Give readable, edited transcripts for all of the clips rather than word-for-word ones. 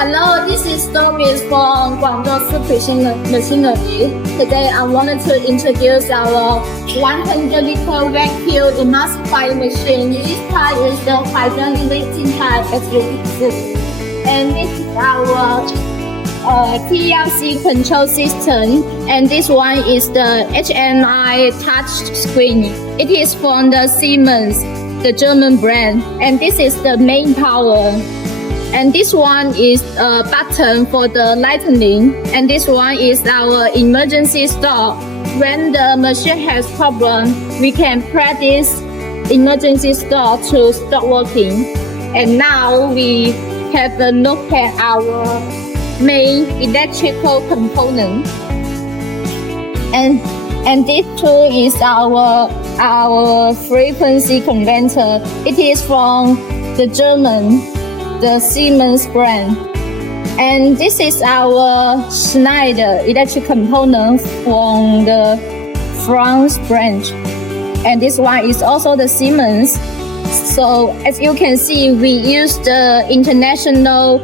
Hello, this is Doris from Guangzhou SIPUXIN machinery. Today I wanted to introduce our 100-liter vacuum emulsifying machine. This type is the hydrogen type as you can see. And this is our PLC control system, and this one is the HMI touch screen. It is from the Siemens, the German brand, and this is the main power. And this one is a button for the lightning, and this one is our emergency stop. When the machine has problem, we can press this emergency stop to stop working. And now we have a look at our main electrical component. And this tool is our frequency converter. It is from the German, the Siemens brand. And this is our Schneider electric component from the France branch. And this one is also the Siemens. So as you can see, we use the international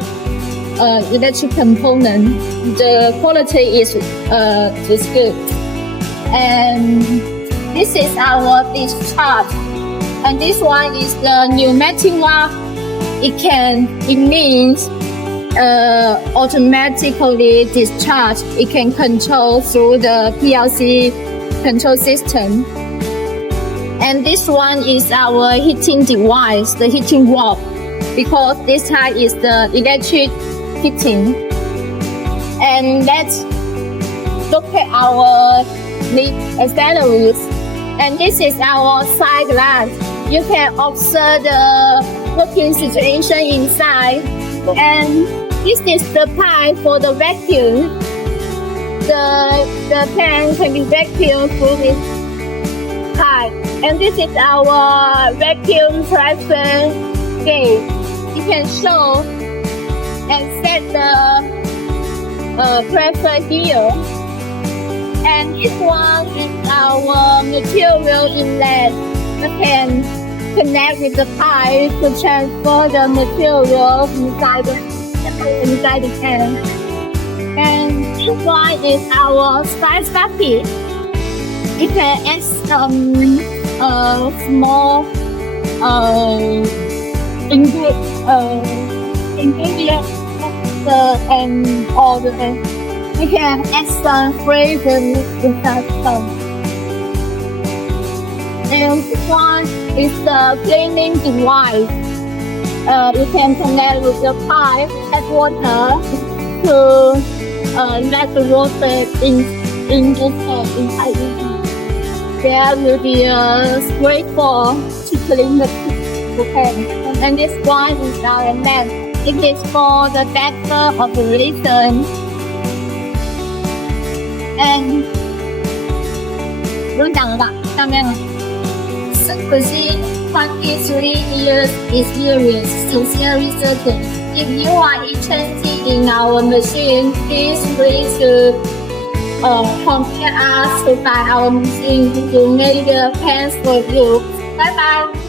electric component. The quality is good. And this is our discharge. And this one is the pneumatic one. It means automatically discharge. It can control through the PLC control system. And this one is our heating device, the heating valve, because this type is the electric heating. And let's look at our accessories. And this is our side glass. You can observe the working situation inside. And this is the pipe for the vacuum. The pan can be vacuumed through this pipe. And this is our vacuum pressure gauge. You can show and set the pressure here. And this one is our material inlet. You can connect with the pipe to transfer the material inside the can. And this one is our spice bucket. You can add some small ingredients and all the things. You can add some flavors with that stuff. And this one is the cleaning device. You can connect with the pipe, add water to let the water in the pan inside. There will be a spray ball to clean the pan. And this one is our lamp. It is for the better operation. And 不用讲了吧？上面了。SIPUXIN 23 years experience, sincerely certain. If you are interested in our machine, please free to contact us to buy our machine to make the pans for you. Bye bye.